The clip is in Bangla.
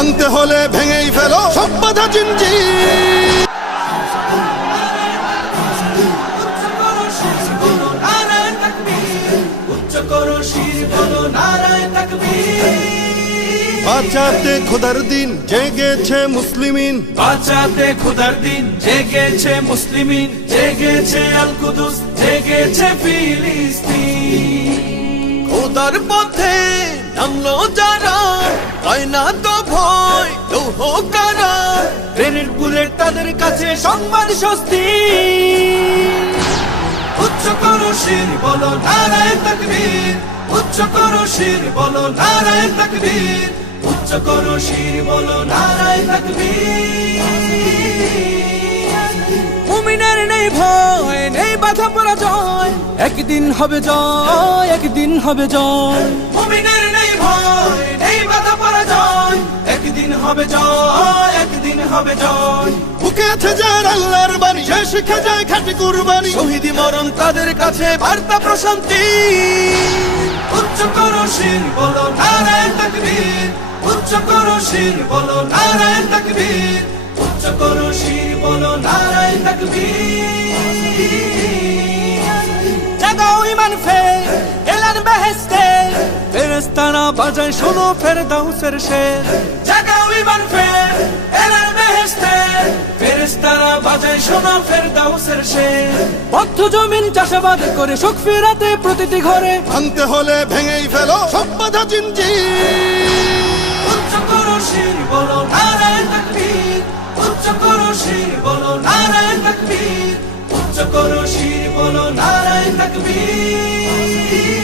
ভাঙতে হলে ভেঙেই ফেলো সব বাধা চিনজি বাঁচাতে খোদার দিন জেগেছে মুসলিমিন। বাঁচাতে খুদার দিন জেগেছে মুসলিমিন জেগেছে আল কুদুস জেগেছে ফিলিস্তিন। খোদার পথে নামলো যারা হয় না তো ভয়, লৌহ কারা ট্রেনের বুলেট তাদের কাছে সংবাদ স্বস্তি। উচ্চ করো শির বলো নারায় তকবীর, উচ্চ করো শির বলো নারায় তকবীর, উচ্চ করো শির বলো নারায় তকবীর। মুমিনের নেই ভয়, নেই বাধা পরাজয়, একদিন হবে জয়, একদিন হবে জয়। মুমিনের হবে জয় একদিন হবে জয়। বুকে আছে যার আল্লাহর বাণী যে শিখে যায় খাঁটি কুরবানি। শহীদি মরণ তাদের কাছে বার্তা প্রশান্তি। উচ্চ করো শির বলো নারায়ণ তকবীর। উচ্চ করো শির বলো নারায়ণ তকবীর। উচ্চ করো শির বলো নারায়ণ তকবীর। ফেরেস্তারা বাজায় শোনো ফেরদাউসের শের। জাগাও ইমান ফে এলান বেহেস্তে ফেরেস্তারা বাজায় শোনো ফেরদাউসের শের। বদ্ধ জমিন চাষাবাদ করে সুখ ফেরাতে প্রতিটি ঘরে। ভাঙতে হলে ভেঙেই ফেলো সব বাধা চিনজি উচ্চ করো শির বলো নারায় তকবীর। উচ্চ করো শির বলো নারায় তকবীর। উচ্চ করো শির বলো নারায় তকবীর।